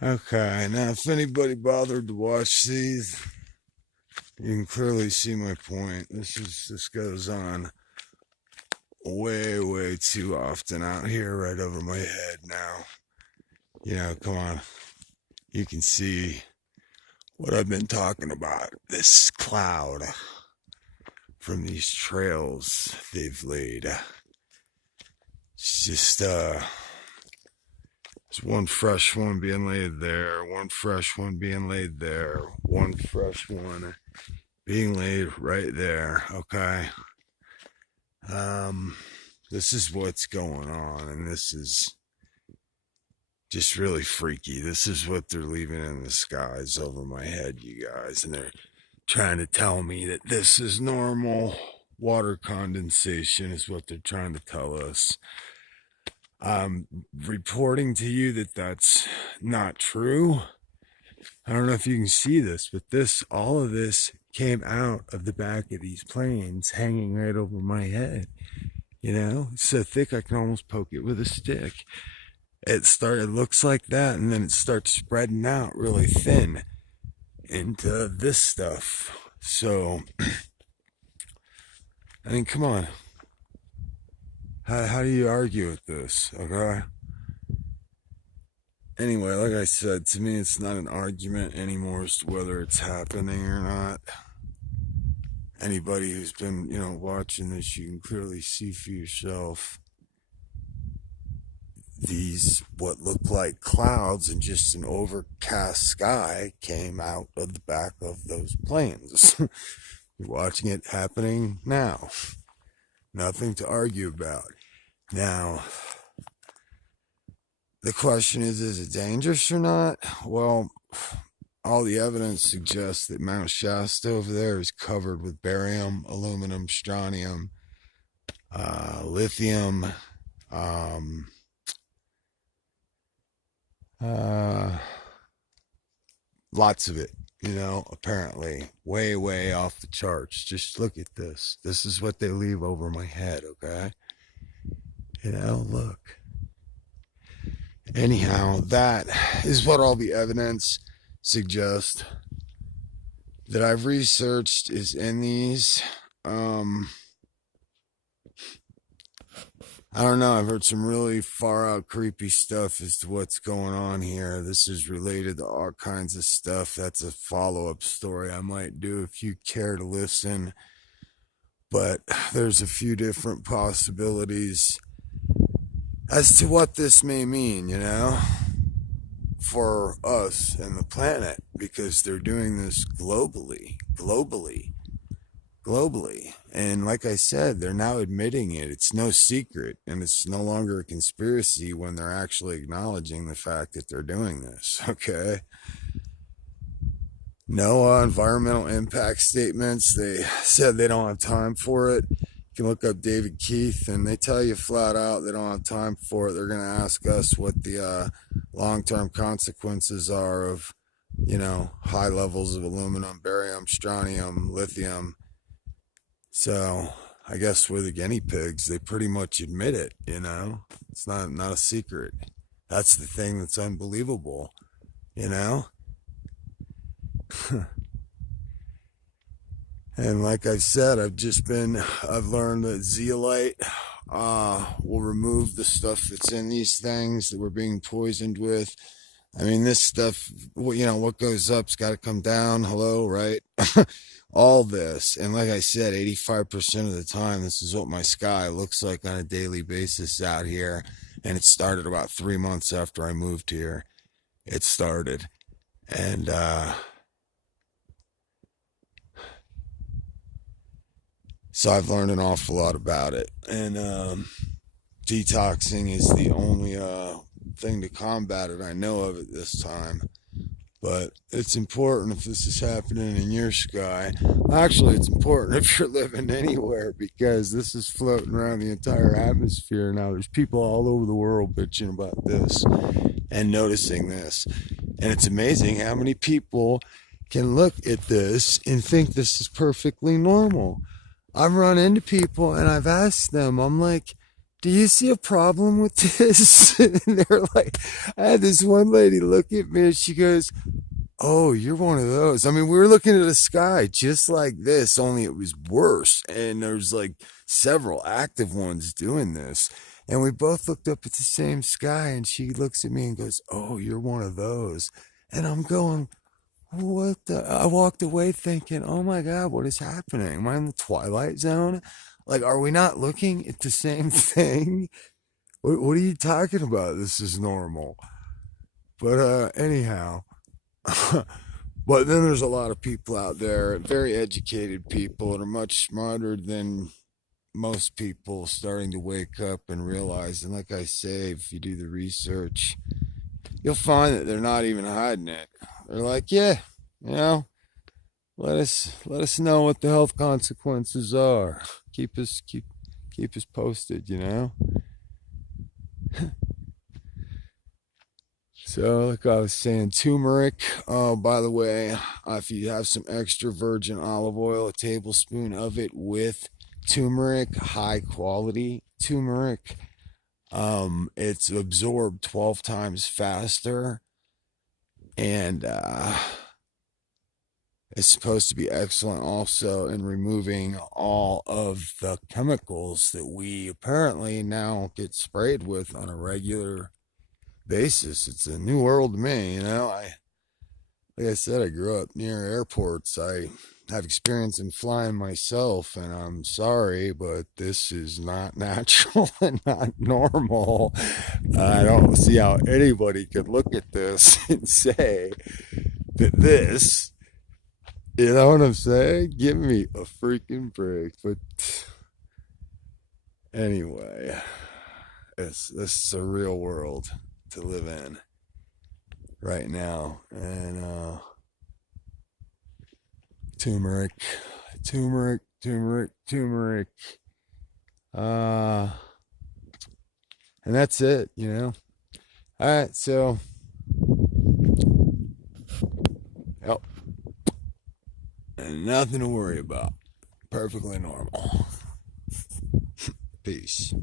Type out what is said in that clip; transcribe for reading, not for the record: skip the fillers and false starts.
Okay, now if anybody bothered to watch these, you can clearly see my point. This goes on way too often out here, right over my head now. Come on. You can see what I've been talking about. This cloud from these trails they've laid. It's just there's one fresh one being laid there, one fresh one being laid there, one fresh one being laid right there. Okay. This is what's going on, and this is just really freaky. This is what they're leaving in the skies over my head, you guys, and they're trying to tell me that this is normal. Water condensation is what they're trying to tell us. I'm reporting to you that that's not true. I don't know if you can see this, but all of this came out of the back of these planes hanging right over my head. It's so thick I can almost poke it with a stick. It looks like that, and then it starts spreading out really thin into this stuff. So, I mean, come on. How do you argue with this, okay? Anyway, like I said, to me, it's not an argument anymore as to whether it's happening or not. Anybody who's been, watching this, you can clearly see for yourself these what look like clouds and just an overcast sky came out of the back of those planes. You're watching it happening now. Nothing to argue about. Now, the question is it dangerous or not? Well, all the evidence suggests that Mount Shasta over there is covered with barium, aluminum, strontium, lithium, lots of it, apparently way off the charts. Just look at this. This is what they leave over my head, okay? Look. Anyhow, that is what all the evidence suggests that I've researched is in these. I don't know. I've heard some really far out creepy stuff as to what's going on here. This is related to all kinds of stuff. That's a follow-up story I might do if you care to listen. But there's a few different possibilities as to what this may mean, for us and the planet, because they're doing this globally. And like I said, they're now admitting it. It's no secret, and it's no longer a conspiracy when they're actually acknowledging the fact that they're doing this, okay? No environmental impact statements. They said they don't have time for it. You can look up David Keith, and they tell you flat out they don't have time for it. They're going to ask us what the long-term consequences are of, high levels of aluminum, barium, strontium, lithium. So I guess we're the guinea pigs. They pretty much admit it, It's not a secret. That's the thing that's unbelievable, And like I said, I've learned that zeolite will remove the stuff that's in these things that we're being poisoned with. I mean, this stuff, what goes up's got to come down. Hello, right? All this. And like I said, 85% of the time, this is what my sky looks like on a daily basis out here. And it started about 3 months after I moved here. It started. And, so I've learned an awful lot about it. And, detoxing is the only, thing to combat it I know of at this time. But it's important if this is happening in your sky. Actually, it's important if you're living anywhere, because this is floating around the entire atmosphere now. There's people all over the world bitching about this and noticing this. And it's amazing how many people can look at this and think this is perfectly normal. I've run into people and I've asked them, I'm like, do you see a problem with this? And they're like, I had this one lady look at me and she goes, oh, you're one of those. I mean, we were looking at the sky just like this, only it was worse. And there's like several active ones doing this. And we both looked up at the same sky and she looks at me and goes, oh, you're one of those. And I'm going, what the? I walked away thinking, oh my God, what is happening? Am I in the Twilight Zone? Like, are we not looking at the same thing? What are you talking about? This is normal. But anyhow, but then there's a lot of people out there, very educated people that are much smarter than most people, starting to wake up and realize. And like I say, if you do the research, you'll find that they're not even hiding it. They're like, yeah, you know, let us know what the health consequences are. Keep us posted, you know. So, like I was saying, turmeric. Oh, by the way, if you have some extra virgin olive oil, a tablespoon of it with turmeric, high quality turmeric. It's absorbed 12 times faster, and it's supposed to be excellent also in removing all of the chemicals that we apparently now get sprayed with on a regular basis. It's a new world to me, you know. Like I said, I grew up near airports. I have experience in flying myself, and I'm sorry, but this is not natural and not normal. I don't see how anybody could look at this and say that this, you know what I'm saying? Give me a freaking break. But anyway, this is a real world to live in right now. And turmeric, turmeric, turmeric, turmeric. And that's it, you know. All right, so yep, and nothing to worry about. Perfectly normal. Peace.